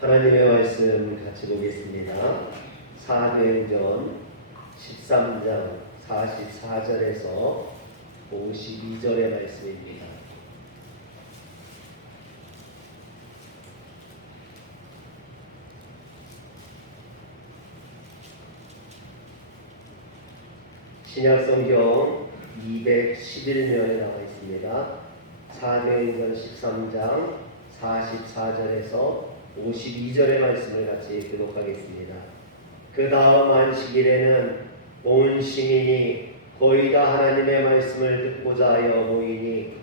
하나님의 말씀 같이 보겠습니다. 사도행전 13장 44절에서 52절의 말씀입니다. 신약성경 211면에 나와 있습니다. 사도행전 13장 44절에서 52절의 말씀을 같이 교독하겠습니다. 그 다음 안식일에는 온 시민이 거의 다 하나님의 말씀을 듣고자 하여 모이니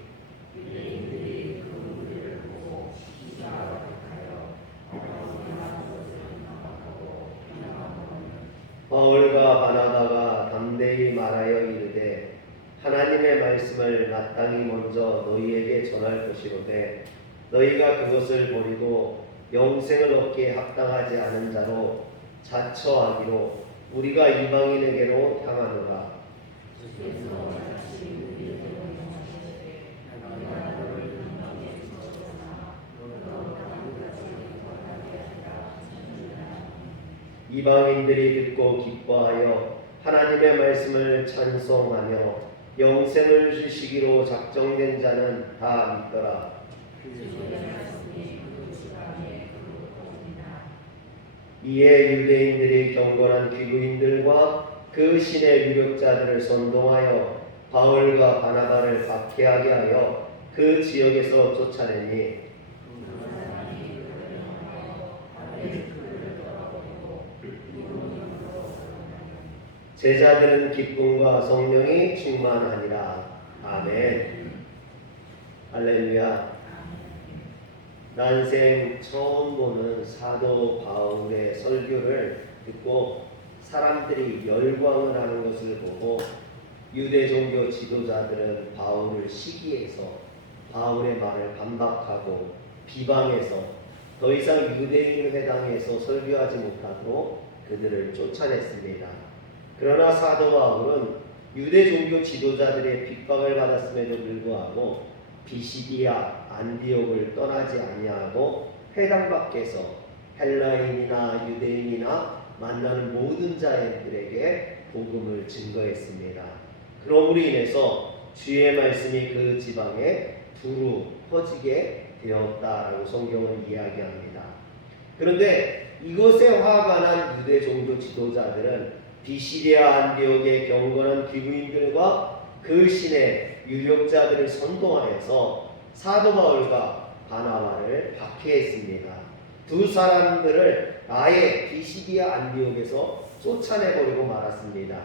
바울과 바나바가 담대히 말하여 이르되 하나님의 말씀을 마땅히 먼저 너희에게 전할 것이로되 너희가 그것을 버리고 영생을 얻기에 합당하지 않은 자로 자처하기로 우리가 이방인에게로 향하노라. 이방인들이 듣고 기뻐하여 하나님의 말씀을 찬송하며 영생을 주시기로 작정된 자는 다 믿더라. 이에 유대인들이 경건한 귀부인들과 그 신의 유력자들을 선동하여 바울과 바나바를 박해하게 하여 그 지역에서 쫓아내니 제자들은 기쁨과 성령이 충만하니라. 아멘. 할렐루야. 난생 처음 보는 사도 바울의 설교를 듣고 사람들이 열광을 하는 것을 보고 유대 종교 지도자들은 바울을 시기해서 바울의 말을 반박하고 비방해서 더 이상 유대인 회당에서 설교하지 못하도록 그들을 쫓아냈습니다. 그러나 사도 바울은 유대 종교 지도자들의 핍박을 받았음에도 불구하고 비시디아 안디옥을 떠나지 아니하고 회당 밖에서 헬라인이나 유대인이나 만나는 모든 자들에게 복음을 증거했습니다. 그러므로 인해서 주의 말씀이 그 지방에 두루 퍼지게 되었다라고 성경은 이야기합니다. 그런데 이것에 화가 난 유대 종교 지도자들은 비시디아 안디옥의 경건한 귀부인들과 그 신의 유력자들을 선동하여서 사도 바울과 바나바를 박해했습니다. 두 사람들을 아예 비시디아 안디옥에서 쫓아내버리고 말았습니다.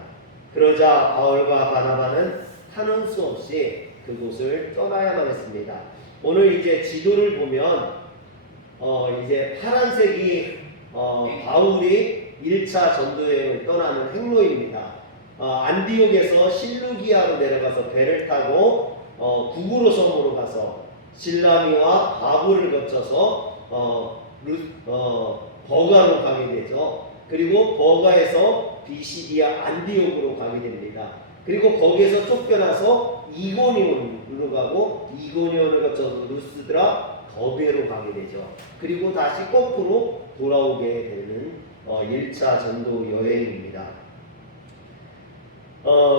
그러자 바울과 바나바는 하는 수 없이 그곳을 떠나야만 했습니다. 오늘 이제 지도를 보면 이제 파란색이 바울이 1차 전도여행을 떠나는 행로입니다. 안디옥에서 실루기아로 내려가서 배를 타고 구브로 섬으로 가서 실라미와 바브를 거쳐서 버가로 가게 되죠. 그리고 버가에서 비시디아 안디옥으로 가게 됩니다. 그리고 거기에서 쫓겨나서 이고니온으로 가고 이고니온을 거쳐서 루스드라 더베로 가게 되죠. 그리고 다시 거꾸로 돌아오게 되는 1차 전도 여행입니다.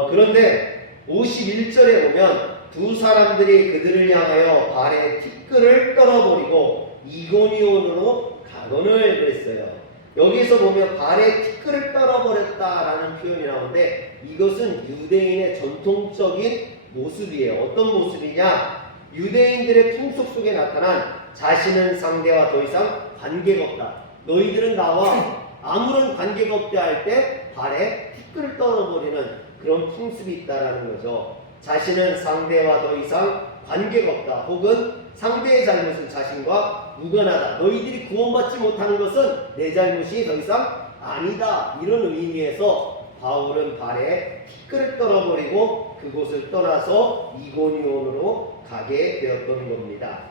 그런데 51절에 보면 두 사람들이 그들을 향하여 발에 티끌을 떨어버리고 이고니온으로 가거늘 그랬어요. 여기서 보면 발에 티끌을 떨어버렸다라는 표현이 나오는데 이것은 유대인의 전통적인 모습이에요. 어떤 모습이냐? 유대인들의 풍속 속에 나타난 자신은 상대와 더 이상 관계가 없다. 너희들은 나와 아무런 관계가 없다 할 때 발에 티끌을 떨어버리는 그런 풍습이 있다라는 거죠. 자신은 상대와 더 이상 관계가 없다. 혹은 상대의 잘못은 자신과 무관하다. 너희들이 구원받지 못하는 것은 내 잘못이 더 이상 아니다. 이런 의미에서 바울은 발에 티끌을 떨어버리고 그곳을 떠나서 이고니온으로 가게 되었던 겁니다.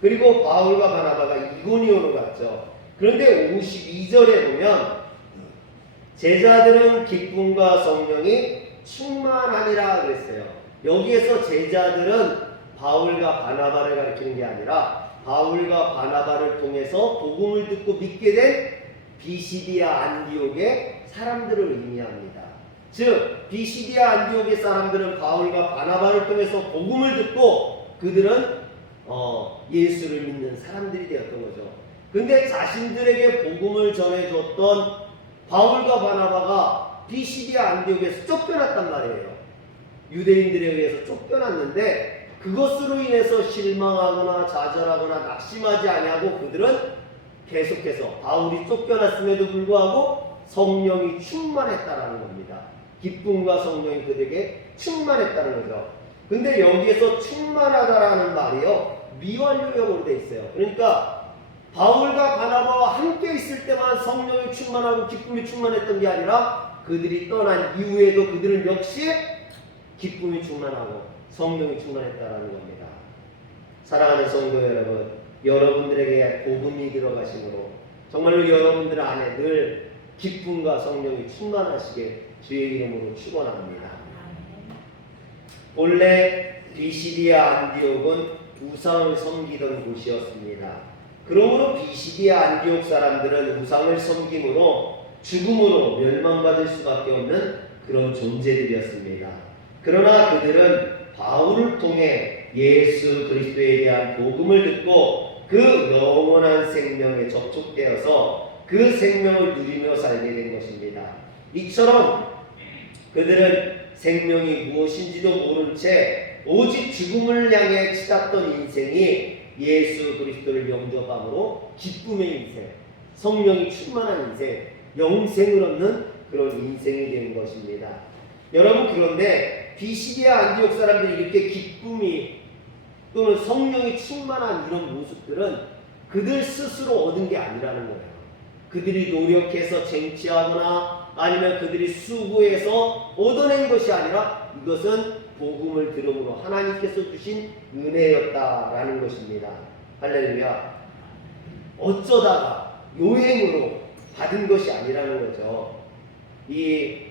그리고 바울과 바나바가 이고니온으로 갔죠. 그런데 52절에 보면 제자들은 기쁨과 성령이 충만하니라 그랬어요. 여기에서 제자들은 바울과 바나바를 가리키는 게 아니라 바울과 바나바를 통해서 복음을 듣고 믿게 된 비시디아 안디옥의 사람들을 의미합니다. 즉 비시디아 안디옥의 사람들은 바울과 바나바를 통해서 복음을 듣고 그들은 예수를 믿는 사람들이 되었던 거죠. 근데 자신들에게 복음을 전해줬던 바울과 바나바가 비시디아 안디옥에서 쫓겨났단 말이에요. 유대인들에 의해서 쫓겨났는데 그것으로 인해서 실망하거나 좌절하거나 낙심하지 아니하고 그들은 계속해서 바울이 쫓겨났음에도 불구하고 성령이 충만했다라는 겁니다. 기쁨과 성령이 그들에게 충만했다는 거죠. 근데 여기에서 충만하다라는 말이요 미완료형으로 되어 있어요. 그러니까 바울과 바나바와 함께 있을 때만 성령이 충만하고 기쁨이 충만했던 게 아니라 그들이 떠난 이후에도 그들은 역시 기쁨이 충만하고 성령이 충만했다라는 겁니다. 사랑하는 성도 여러분, 여러분들에게 복음이 들어가심으로 정말로 여러분들 안에 늘 기쁨과 성령이 충만하시게 주의 이름으로 축원합니다. 본래 비시디아 안디옥은 우상을 섬기던 곳이었습니다. 그러므로 비시디아 안디옥 사람들은 우상을 섬김으로 죽음으로 멸망받을 수밖에 없는 그런 존재들이었습니다. 그러나 그들은 바울을 통해 예수 그리스도에 대한 복음을 듣고 그 영원한 생명에 접촉되어서 그 생명을 누리며 살게 된 것입니다. 이처럼 그들은 생명이 무엇인지도 모른 채 오직 죽음을 향해 치닫던 인생이 예수 그리스도를 영접함으로 기쁨의 인생, 성령이 충만한 인생, 영생을 얻는 그런 인생이 된 것입니다. 여러분, 그런데 비시디아 안디옥 사람들이 이렇게 기쁨이 또는 성령이 충만한 이런 모습들은 그들 스스로 얻은 게 아니라는 거예요. 그들이 노력해서 쟁취하거나 아니면 그들이 수고해서 얻어낸 것이 아니라 이것은 복음을 들음으로 하나님께서 주신 은혜였다라는 것입니다. 할렐루야. 어쩌다가 요행으로 받은 것이 아니라는 거죠. 이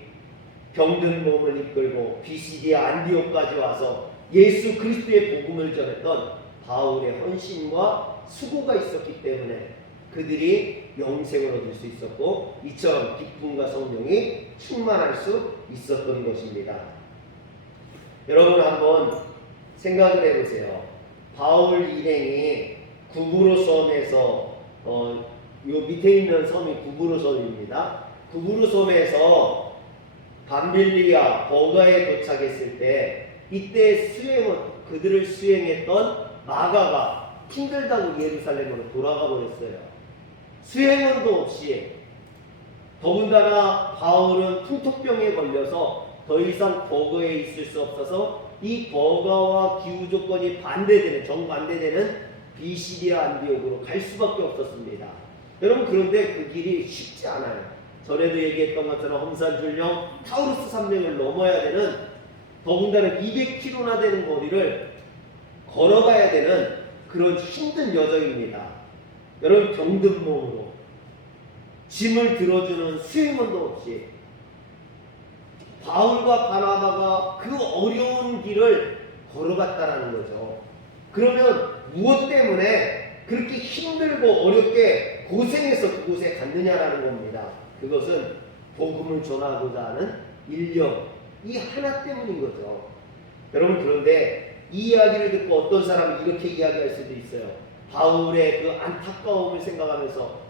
병든 몸을 이끌고 비시디아 안디옥까지 와서 예수 그리스도의 복음을 전했던 바울의 헌신과 수고가 있었기 때문에 그들이 영생을 얻을 수 있었고 이처럼 기쁨과 성령이 충만할 수 있었던 것입니다. 여러분 한번 생각을 해보세요. 바울 일행이 구브로 섬에서 요 밑에 있는 섬이 구브로 섬입니다. 구브로 섬에서 밤빌리아 버가에 도착했을 때 이때 그들을 수행했던 마가가 힘들다고 예루살렘으로 돌아가 버렸어요. 수행원도 없이 더군다나 바울은 풍토병에 걸려서 더 이상 버거에 있을 수 없어서 이 버거와 기후 조건이 정반대되는 비시디아 안디옥으로 갈 수밖에 없었습니다. 여러분, 그런데 그 길이 쉽지 않아요. 전에도 얘기했던 것처럼 험산줄령 타우루스 산맥을 넘어야 되는 더군다나 200km나 되는 거리를 걸어가야 되는 그런 힘든 여정입니다. 여러분, 병든 몸으로 짐을 들어주는 수행원도 없이 바울과 바나바가 그 어려운 길을 걸어갔다라는 거죠. 그러면 무엇 때문에 그렇게 힘들고 어렵게 고생해서 그곳에 갔느냐라는 겁니다. 그것은 복음을 전하고자 하는 일념, 이 하나 때문인 거죠. 여러분, 그런데 이 이야기를 듣고 어떤 사람은 이렇게 이야기할 수도 있어요. 바울의 그 안타까움을 생각하면서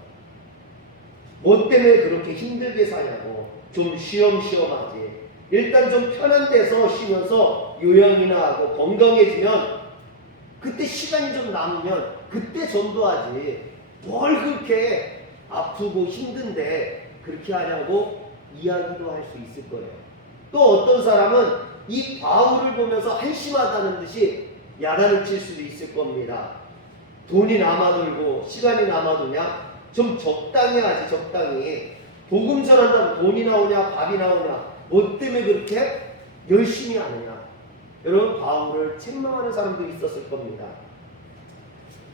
뭐 때문에 그렇게 힘들게 사냐고, 좀 쉬엄쉬엄하지, 일단 좀 편한 데서 쉬면서 요양이나 하고 건강해지면 그때 시간이 좀 남으면 그때 전도하지, 뭘 그렇게 아프고 힘든데 그렇게 하냐고 이야기도 할 수 있을 거예요. 또 어떤 사람은 이 바울을 보면서 한심하다는 듯이 야단을 칠 수도 있을 겁니다. 돈이 남아돌고 시간이 남아도냐? 좀 적당히 하지, 적당히. 복음 전한다고 돈이 나오냐, 밥이 나오냐, 뭐 때문에 그렇게 열심히 하느냐? 여러분, 바울을 책망하는 사람도 있었을 겁니다.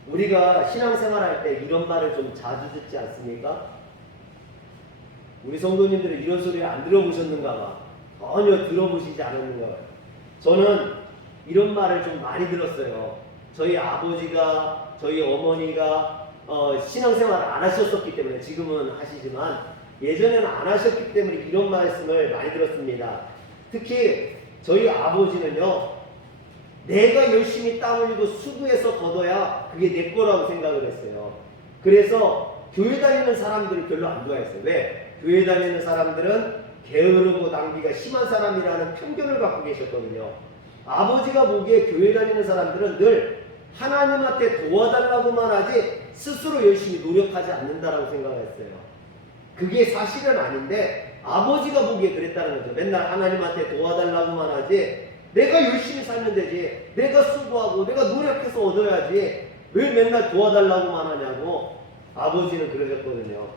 우리가 신앙생활 할 때 이런 말을 좀 자주 듣지 않습니까? 우리 성도님들은 이런 소리를 안 들어보셨는가 봐. 전혀 들어보시지 않았는가 봐요. 저는 이런 말을 좀 많이 들었어요. 저희 아버지가 저희 어머니가 신앙생활 안 하셨었기 때문에 지금은 하시지만 예전에는 안 하셨기 때문에 이런 말씀을 많이 들었습니다. 특히 저희 아버지는요, 내가 열심히 땀 흘리고 수고해서 걷어야 그게 내 거라고 생각을 했어요. 그래서 교회 다니는 사람들을 별로 안 좋아했어요. 왜? 교회 다니는 사람들은 게으르고 낭비가 심한 사람이라는 편견을 갖고 계셨거든요. 아버지가 보기에 교회 다니는 사람들은 늘 하나님한테 도와달라고만 하지 스스로 열심히 노력하지 않는다라고 생각했어요. 그게 사실은 아닌데 아버지가 보기에 그랬다는 거죠. 맨날 하나님한테 도와달라고만 하지 내가 열심히 살면 되지, 내가 수고하고 내가 노력해서 얻어야지 왜 맨날 도와달라고만 하냐고 아버지는 그러셨거든요.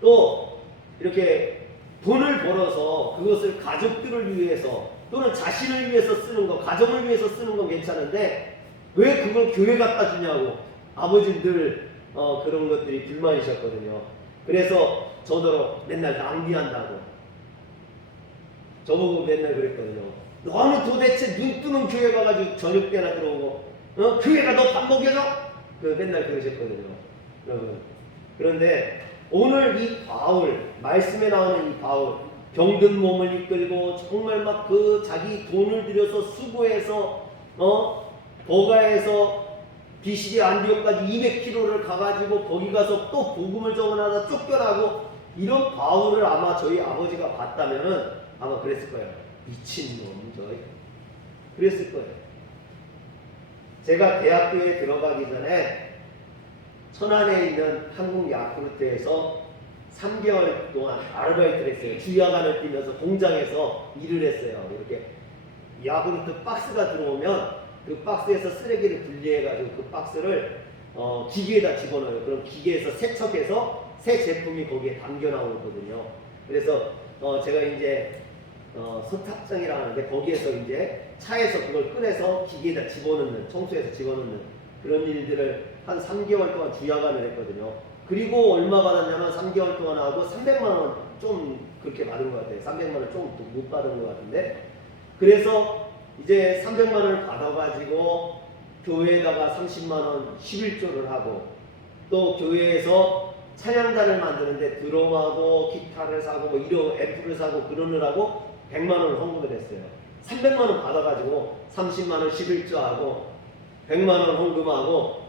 또 이렇게 돈을 벌어서 그것을 가족들을 위해서 또는 자신을 위해서 쓰는 거, 가정을 위해서 쓰는 건 괜찮은데 왜 그걸 교회 갖다 주냐고 아버지는 늘 그런 것들이 불만이셨거든요. 그래서 저더러 맨날 낭비한다고 저보고 맨날 그랬거든요. 너는 도대체 눈 뜨면 교회 가가지고 저녁 때나 들어오고 교회가 너 밥 먹여줘? 맨날 그러셨거든요. 여러분. 그런데 오늘 이 바울, 말씀에 나오는 이 바울, 병든 몸을 이끌고 정말 막 그 자기 돈을 들여서 수고해서 버가에서 비시디 안디옥까지 200km를 가가지고 거기 가서 또 복음을 전하다 쫓겨나고 이런 바울을 아마 저희 아버지가 봤다면은 아마 그랬을 거예요. 미친놈 저희 그랬을 거예요. 제가 대학교에 들어가기 전에 천안에 있는 한국 야쿠르트에서 3개월 동안 아르바이트를 했어요. 주야간을 뛰면서 공장에서 일을 했어요. 이렇게 야쿠르트 박스가 들어오면 그 박스에서 쓰레기를 분리해가지고 그 박스를 기계에다 집어넣어요. 그럼 기계에서 세척해서 새 제품이 거기에 담겨 나오거든요. 그래서 제가 이제 선착장이라고 하는데 거기에서 이제 차에서 그걸 꺼내서 기계에다 집어넣는, 청소해서 집어넣는 그런 일들을 한 3개월 동안 주야간을 했거든요. 그리고 얼마 받았냐면 3개월 동안 하고 300만 원 좀 그렇게 받은 것 같아요. 300만 원 좀 못 받은 것 같은데 그래서 이제 300만 원을 받아가지고 교회에다가 30만 원 11조를 하고 또 교회에서 찬양단을 만드는데 드럼하고 기타를 사고 뭐 이런 앰프를 사고 그러느라고 100만 원을 헌금을 했어요. 300만 원 받아가지고 30만 원 11조 하고 100만 원 헌금하고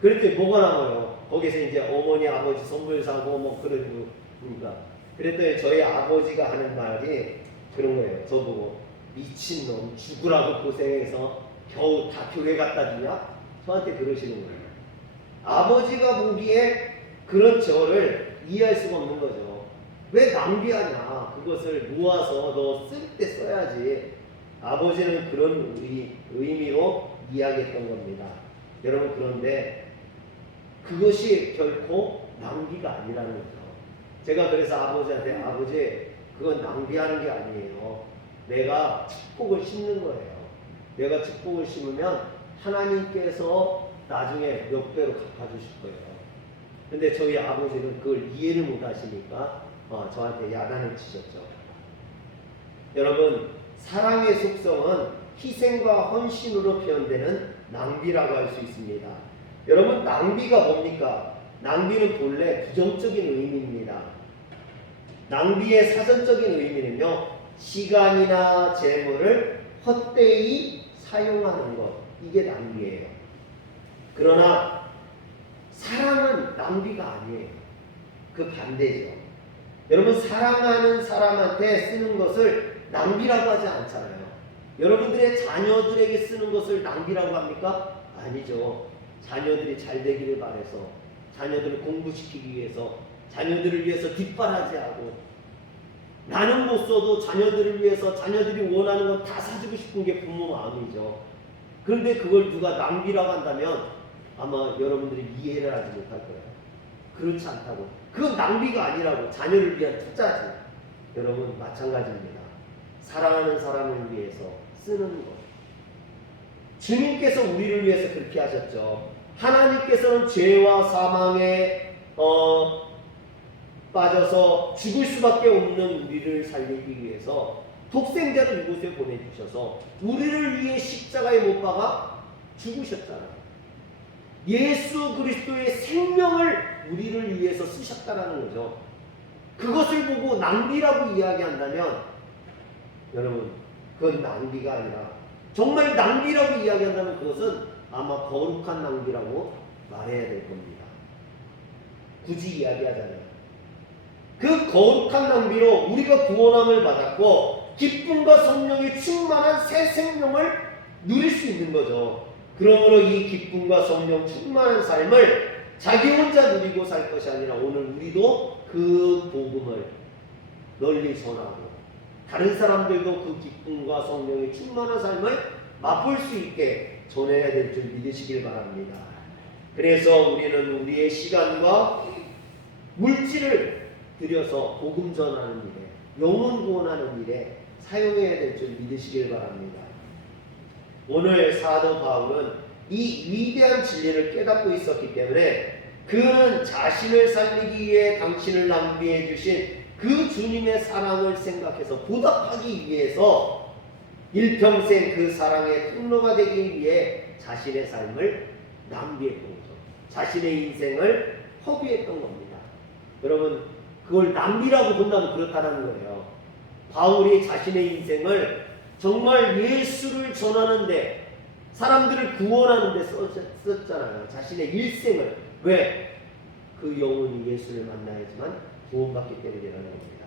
그랬더니 뭐가 남아요? 거기서 이제 어머니 아버지 선물 사고 뭐 그러고 그러니까 그랬더니 저희 아버지가 하는 말이 그런 거예요. 저보고 미친놈 죽으라고 고생해서 겨우 다 교회 갖다 주냐? 저한테 그러시는 거예요. 아버지가 보기에 그런 저를 이해할 수가 없는 거죠. 왜 낭비하냐? 그것을 모아서 너 쓸 때 써야지. 아버지는 그런 의미로 이야기했던 겁니다. 여러분 그런데 그것이 결코 낭비가 아니라는 거죠. 제가 그래서 아버지한테 아버지 그건 낭비하는 게 아니에요. 내가 축복을 심는 거예요. 내가 축복을 심으면 하나님께서 나중에 몇 배로 갚아주실 거예요. 근데 저희 아버지는 그걸 이해를 못 하시니까 저한테 야단을 치셨죠. 여러분 사랑의 속성은 희생과 헌신으로 표현되는 낭비라고 할 수 있습니다. 여러분 낭비가 뭡니까? 낭비는 본래 부정적인 의미입니다. 낭비의 사전적인 의미는요, 시간이나 재물을 헛되이 사용하는 것, 이게 낭비예요. 그러나 사랑은 낭비가 아니에요. 그 반대죠. 여러분 사랑하는 사람한테 쓰는 것을 낭비라고 하지 않잖아요. 여러분들의 자녀들에게 쓰는 것을 낭비라고 합니까? 아니죠. 자녀들이 잘 되기를 바라서, 자녀들을 공부시키기 위해서, 자녀들을 위해서 뒷바라지하고, 나는 못 써도 자녀들을 위해서 자녀들이 원하는 건 다 사주고 싶은 게 부모 마음이죠. 그런데 그걸 누가 낭비라고 한다면 아마 여러분들이 이해를 하지 못할 거예요. 그렇지 않다고. 그건 낭비가 아니라고. 자녀를 위한 투자지. 여러분 마찬가지입니다. 사랑하는 사람을 위해서 쓰는 것. 주님께서 우리를 위해서 그렇게 하셨죠. 하나님께서는 죄와 사망에 빠져서 죽을 수밖에 없는 우리를 살리기 위해서 독생자를 이곳에 보내주셔서 우리를 위해 십자가에 못 박아 죽으셨잖아요. 예수 그리스도의 생명을 우리를 위해서 쓰셨다라는 거죠. 그것을 보고 낭비라고 이야기한다면 여러분 그건 낭비가 아니라 정말 낭비라고 이야기한다면 그것은 아마 거룩한 낭비라고 말해야 될 겁니다. 굳이 이야기하자면 그 거룩한 낭비로 우리가 구원함을 받았고 기쁨과 성령이 충만한 새 생명을 누릴 수 있는 거죠. 그러므로 이 기쁨과 성령 충만한 삶을 자기 혼자 누리고 살 것이 아니라 오늘 우리도 그 복음을 널리 전하고 다른 사람들도 그 기쁨과 성령의 충만한 삶을 맛볼 수 있게 전해야 될 줄 믿으시길 바랍니다. 그래서 우리는 우리의 시간과 물질을 들여서 복음 전하는 일에, 영혼 구원하는 일에 사용해야 될 줄 믿으시길 바랍니다. 오늘 사도 바울은 이 위대한 진리를 깨닫고 있었기 때문에 그는 자신을 살리기 위해 당신을 낭비해 주신 그 주님의 사랑을 생각해서 보답하기 위해서 일평생 그 사랑의 통로가 되기 위해 자신의 삶을 낭비했던 거죠. 자신의 인생을 허비했던 겁니다. 여러분 그걸 낭비라고 본다면 그렇다는 거예요. 바울이 자신의 인생을 정말 예수를 전하는데 사람들을 구원하는데 썼잖아요. 자신의 일생을. 왜? 그 영혼이 예수를 만나야지만 구원받기 때문이라는 겁니다.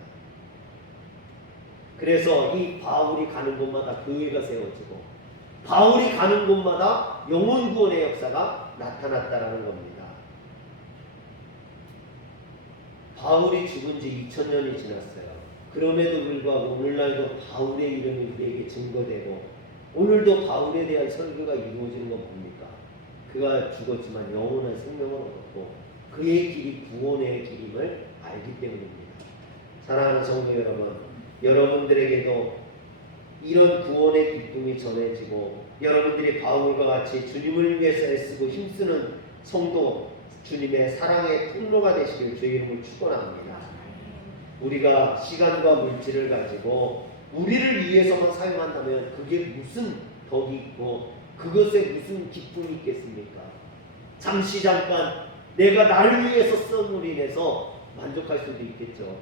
그래서 이 바울이 가는 곳마다 교회가 세워지고 바울이 가는 곳마다 영혼 구원의 역사가 나타났다라는 겁니다. 바울이 죽은 지 2000년이 지났어요. 그럼에도 불구하고 오늘날도 바울의 이름이 우리에게 증거되고 오늘도 바울에 대한 설교가 이루어지는 건 뭡니까? 그가 죽었지만 영원한 생명을 얻었고 그의 길이 구원의 길임을 알기 때문입니다. 사랑하는 성도 여러분, 여러분들에게도 이런 구원의 기쁨이 전해지고 여러분들이 바울과 같이 주님을 위해서 애쓰고 힘쓰는 성도, 주님의 사랑의 통로가 되시길 주의 이름을 축원합니다. 우리가 시간과 물질을 가지고 우리를 위해서만 사용한다면 그게 무슨 덕이 있고 그것에 무슨 기쁨이 있겠습니까? 잠깐 내가 나를 위해서 씀으로 인해서 만족할 수도 있겠죠.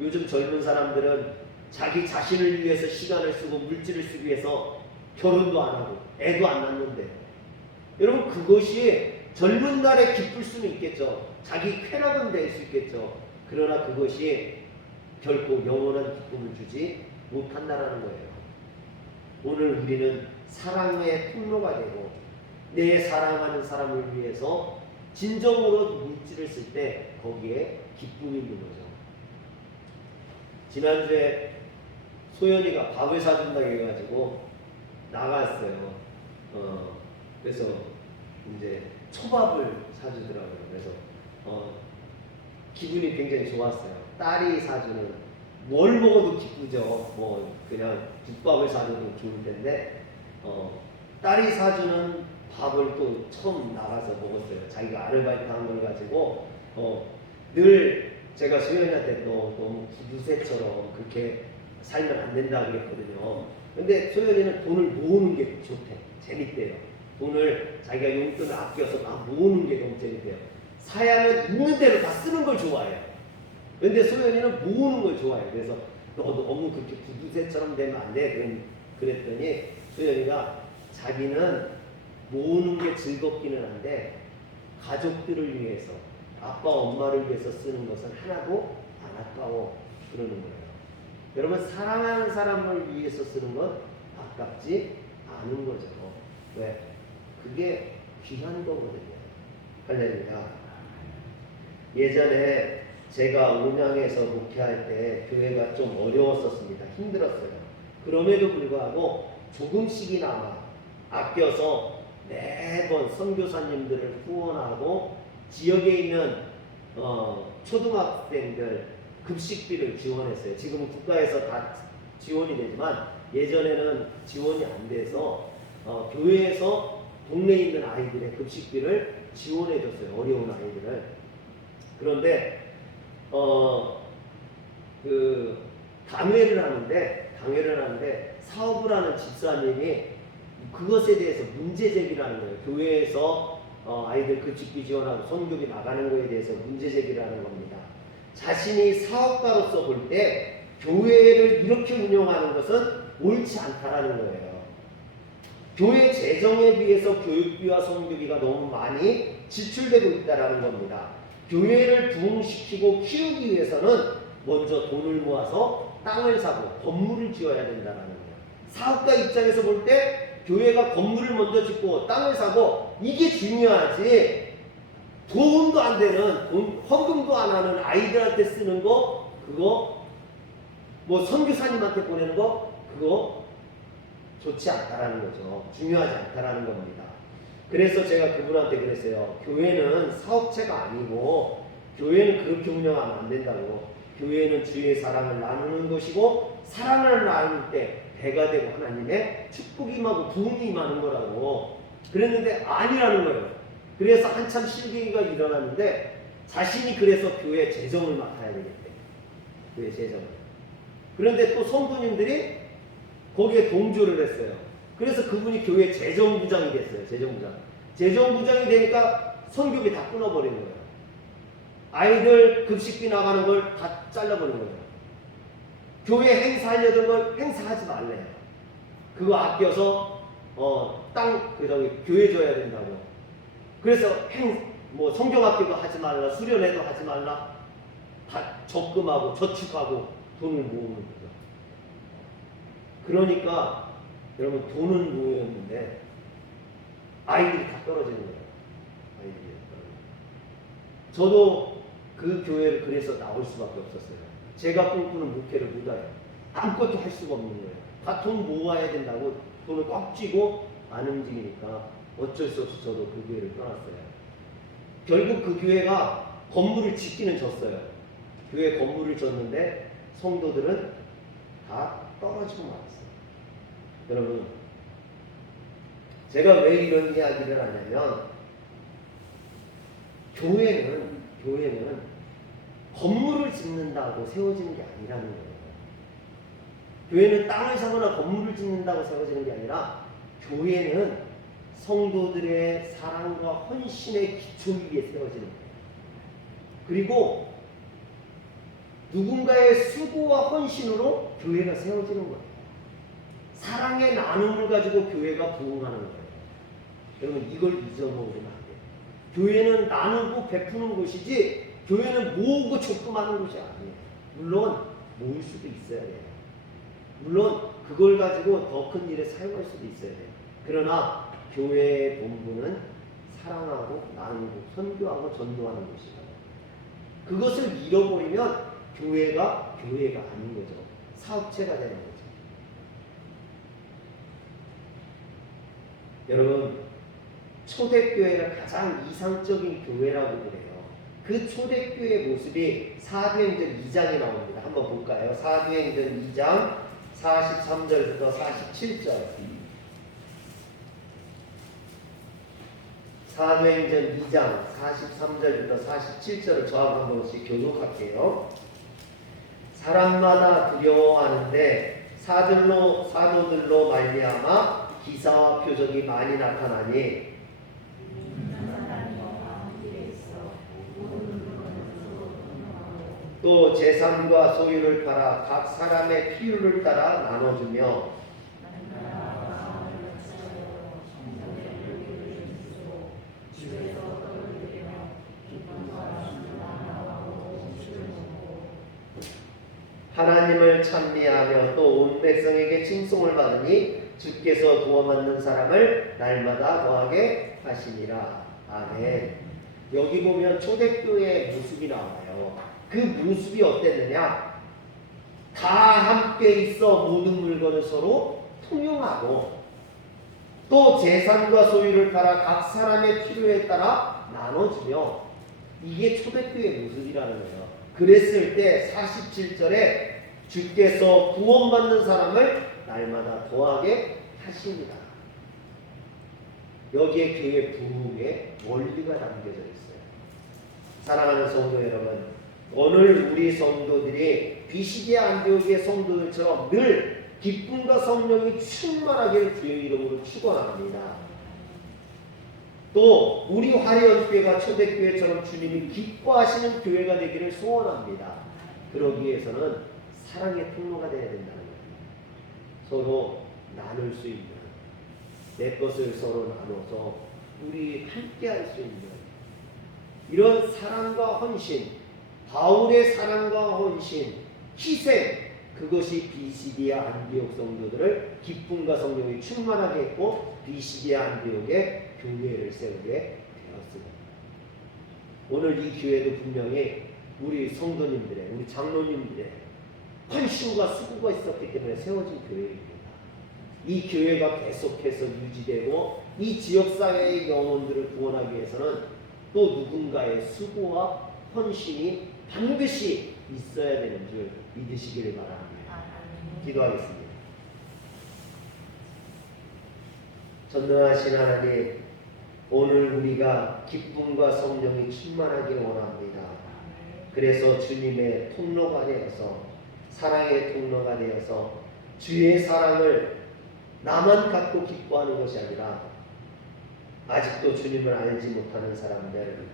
요즘 젊은 사람들은 자기 자신을 위해서 시간을 쓰고 물질을 쓰기 위해서 결혼도 안 하고 애도 안 낳는데 여러분 그것이 젊은 날에 기쁠 수는 있겠죠. 자기 쾌락은 될 수 있겠죠. 그러나 그것이 결코 영원한 기쁨을 주지 못한다라는 거예요. 오늘 우리는 사랑의 통로가 되고 내 사랑하는 사람을 위해서 진정으로 물질을 쓸 때 거기에 기쁨이 있는 거죠. 지난주에 소연이가 밥을 사준다고 해가지고 나갔어요. 그래서 이제 초밥을 사주더라고요. 그래서 기분이 굉장히 좋았어요. 딸이 사주는 뭘 먹어도 기쁘죠. 뭐 그냥 국밥을 사줘도 좋을 텐데 딸이 사주는 밥을 또 처음 나가서 먹었어요. 자기가 아르바이트 한 걸 가지고 늘 제가 소연이한테 너 너무 구두쇠처럼 그렇게 살면 안 된다 그랬거든요. 근데 소연이는 돈을 모으는 게 좋대. 재밌대요. 돈을 자기가 용돈을 아껴서 막 모으는 게 너무 재밌대요. 사야 하면 있는 대로 다 쓰는 걸 좋아해요. 근데 소연이는 모으는 걸 좋아해요. 그래서 너 너무 그렇게 구두쇠처럼 되면 안 돼. 그랬더니 소연이가 자기는 모으는 게 즐겁기는 한데 가족들을 위해서 아빠 엄마를 위해서 쓰는 것은 하나도 안 아까워 그러는 거예요. 여러분 사랑하는 사람을 위해서 쓰는 건 아깝지 않은 거죠. 왜? 그게 귀한 거거든요. 할렐루야. 예전에 제가 온양에서 목회할 때 교회가 좀 어려웠었습니다. 힘들었어요. 그럼에도 불구하고 조금씩이나마 아껴서 매번 선교사님들을 후원하고 지역에 있는 초등학생들 급식비를 지원했어요. 지금은 국가에서 다 지원이 되지만 예전에는 지원이 안 돼서 교회에서 동네에 있는 아이들의 급식비를 지원해줬어요. 어려운 아이들을. 그런데 그 강회를 하는데 사업을 하는 집사님이 그것에 대해서 문제 제기를 하는 거예요. 교회에서 아이들 급식비 지원하고 선교비 나가는 거에 대해서 문제 제기를 하는 겁니다. 자신이 사업가로서 볼 때 교회를 이렇게 운영하는 것은 옳지 않다라는 거예요. 교회 재정에 비해서 교육비와 선교비가 너무 많이 지출되고 있다라는 겁니다. 교회를 부흥시키고 키우기 위해서는 먼저 돈을 모아서 땅을 사고 건물을 지어야 된다라는 거예요. 사업가 입장에서 볼 때 교회가 건물을 먼저 짓고 땅을 사고 이게 중요하지, 도움도 안 되는, 헌금도 안 하는 아이들한테 쓰는 거, 그거 뭐 선교사님한테 보내는 거, 그거 좋지 않다라는 거죠. 중요하지 않다라는 겁니다. 그래서 제가 그분한테 그랬어요. 교회는 사업체가 아니고 교회는 그렇게 운영하면 안 된다고. 교회는 주의 사랑을 나누는 것이고, 사랑을 나눌 때 배가 되고 하나님의 축복이 임하고 부흥이 임하는 거라고 그랬는데 아니라는 거예요. 그래서 한참 실기가 일어났는데 자신이 그래서 교회 재정을 맡아야 되겠대. 교회 재정을. 그런데 또 성도님들이 거기에 동조를 했어요. 그래서 그분이 교회 재정부장이 됐어요. 재정부장. 재정부장이 되니까 선교비 다 끊어버린 거예요. 아이들 급식비 나가는 걸 다 잘라버린 거예요. 교회 행사하려던 걸 행사하지 말래요. 그거 아껴서 교회 줘야 된다고. 그래서 뭐 성경학교도 하지 말라, 수련회도 하지 말라, 다 적금하고 저축하고 돈을 모으는 거죠. 그러니까 여러분 돈은 모였는데 아이들이 다 떨어지는 거예요. 아이들이 저도 그 교회를 그래서 나올 수밖에 없었어요. 제가 꿈꾸는 목회를 못해요. 아무것도 할 수가 없는 거예요. 다 돈 모아야 된다고 돈을 꽉 쥐고 안 움직이니까 어쩔 수 없이 저도 그 교회를 떠났어요. 결국 그 교회가 건물을 짓기는 졌어요. 교회 건물을 졌는데 성도들은 다 떨어지고 말았어요. 여러분, 제가 왜 이런 이야기를 하냐면, 교회는 건물을 짓는다고 세워지는 게 아니라는 거예요. 교회는 땅을 사거나 건물을 짓는다고 세워지는 게 아니라, 교회는 성도들의 사랑과 헌신의 기초 위에 세워지는 거예요. 그리고 누군가의 수고와 헌신으로 교회가 세워지는 거예요. 사랑의 나눔을 가지고 교회가 부흥하는 거예요. 여러분, 이걸 잊어먹으면 안 돼요. 교회는 나누고 베푸는 곳이지, 교회는 모으고 적금하는 곳이 아니에요. 물론 모을 수도 있어야 돼요. 물론 그걸 가지고 더 큰 일에 사용할 수도 있어야 돼요. 그러나 교회의 본분은 사랑하고 나누고 선교하고 전도하는 곳이다. 그것을 잃어버리면 교회가 아닌 거죠. 사업체가 되는 거죠. 여러분, 초대교회가 가장 이상적인 교회라고 그래요. 그 초대교회의 모습이 사도행전 2장에 나옵니다. 한번 볼까요? 사도행전 2장 43절부터 47절. 사도행전 2장 43절부터 47절을 저하고 한 번씩 교독할게요. 사람마다 두려워하는데 사도들로 말미암아 기사와 표적이 많이 나타나니 또 재산과 소유를 팔아 각 사람의 필요를 따라 나눠주며 하나님을 찬미하며 또 온 백성에게 칭송을 받으니 주께서 구원받는 사람을 날마다 더하게 하시니라. 아멘. 여기 보면 초대교회의 모습이 나와요. 그 모습이 어땠느냐? 다 함께 있어 모든 물건을 서로 통용하고 또 재산과 소유를 팔아 각 사람의 필요에 따라 나눠주며, 이게 초대교회의 모습이라는 거예요. 그랬을 때 47절에 주께서 구원받는 사람을 날마다 더하게 하십니다. 여기에 교회 부흥의 원리가 담겨져 있어요. 사랑하는 성도 여러분, 오늘 우리 성도들이 비시디아 안디옥의 성도들처럼 늘 기쁨과 성령이 충만하기를 주의 이름으로 축원합니다. 또 우리 화려연교회가 초대교회처럼 주님이 기뻐하시는 교회가 되기를 소원합니다. 그러기 위해서는 사랑의 통로가 되어야 된다는 거예요. 서로 나눌 수 있는, 내 것을 서로 나눠서 우리 함께 할 수 있는 이런 사랑과 헌신, 바울의 사랑과 헌신, 희생, 그것이 비시디아 안디옥 성도들을 기쁨과 성령이 충만하게 했고 비시디아 안디옥의 교회를 세우게 되었습니다. 오늘 이 교회도 분명히 우리 성도님들의, 우리 장로님들의 헌신과 수고가 있었기 때문에 세워진 교회입니다. 이 교회가 계속해서 유지되고 이 지역사회의 영혼들을 구원하기 위해서는 또 누군가의 수고와 헌신이 반드시 있어야 되는 줄 믿으시기를 바랍니다. 기도하겠습니다. 전능하신 하나님, 오늘 우리가 기쁨과 성령이 충만하기를 원합니다. 그래서 주님의 통로가 되어서, 사랑의 통로가 되어서 주의 사랑을 나만 갖고 기뻐하는 것이 아니라 아직도 주님을 알지 못하는 사람들,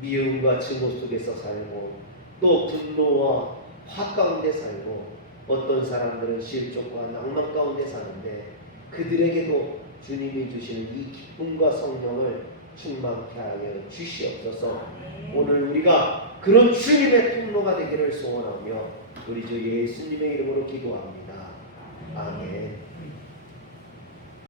미움과 증오 속에서 살고 또 분노와 화 가운데 살고 어떤 사람들은 실족과 낭만 가운데 사는데 그들에게도 주님이 주시는 이 기쁨과 성령을 충만케 하여 주시옵소서. 오늘 우리가 그런 주님의 통로가 되기를 소원하며 우리 주 예수님의 이름으로 기도합니다. 아멘.